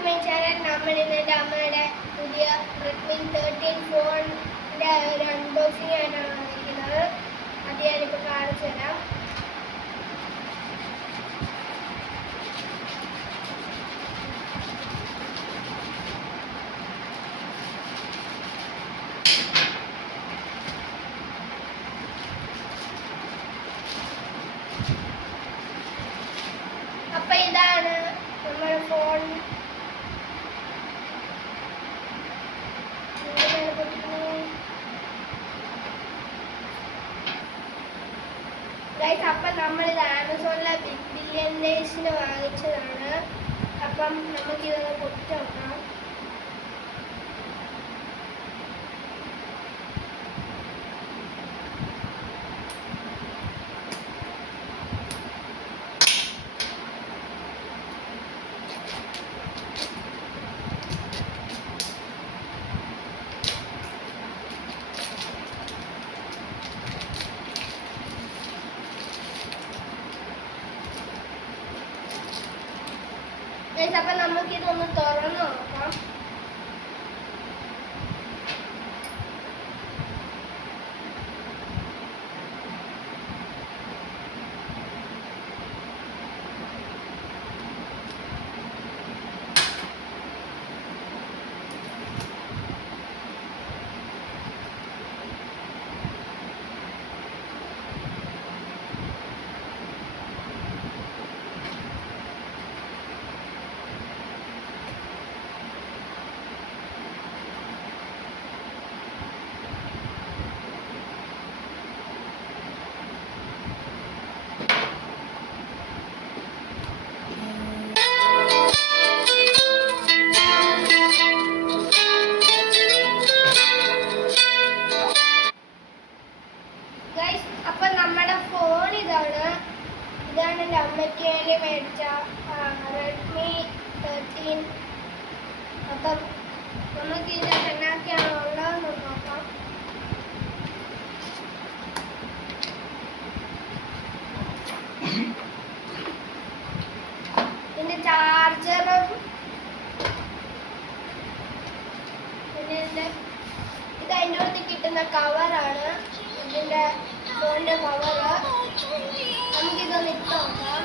To my channel. നമ്മൾ ഇന്ന് എൻ്റെ അമ്മയുടെ പുതിയ റെഡ്മി 13 ഫോണിൻ്റെ ഒരു അൺബോക്സിംഗ് ആയിട്ടാണ് വന്നിരിക്കുന്നത്. അത് ഞാനിപ്പോൾ കാണിച്ചു തരാം. അപ്പം ഇതാണ് നമ്മുടെ ഫോൺ. അപ്പം നമ്മളിത് ആമസോണിലെ ബില്യൺ ഡേയ്സിന് വാങ്ങിച്ചതാണ്. അപ്പം നമുക്കിതൊന്ന് പൊട്ടി നോക്കാം. അപ്പം നമുക്കിതൊന്ന് തുറന്ന് നോക്കാം. അപ്പം നമ്മുടെ ഫോൺ ഇതാണ് എൻ്റെ അമ്മയ്ക്ക് വേണ്ടി മേടിച്ച റെഡ്മി 13. അപ്പം നമുക്ക് ഇതിനകത്ത് എന്നാക്കിയാണ് ഉള്ളതെന്ന് നോക്കാം. ഇതിൻ്റെ ചാർജറും പിന്നെ ഇത് അതിൻ്റെ അടുത്ത് കിട്ടുന്ന കവറാണ്. ഇതിൻ്റെ ഫോണിൻ്റെ കവറ്. നമുക്കിതൊന്ന് ഇട്ട് നോക്കാം.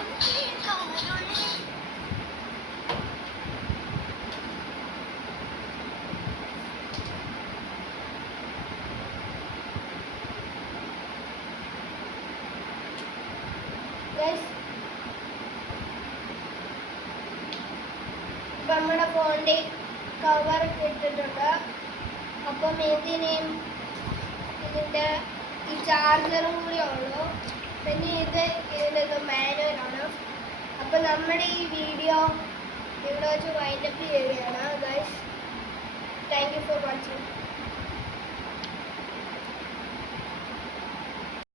ഇപ്പം നമ്മുടെ ഫോണിൻ്റെ കവർ ഇട്ടിട്ടുണ്ട്. അപ്പം ഇതിനെയും ഇതിൻ്റെ ഈ ചാർജറും കൂടി ഉള്ളൂ. പിന്നെ ഇതിൻ്റെ മാനുവലാണ്. അപ്പം നമ്മുടെ ഈ വീഡിയോ ഇവിടെ വെച്ച് വൈൻഡപ്പ് ചെയ്യുകയാണ് ഗൈസ്.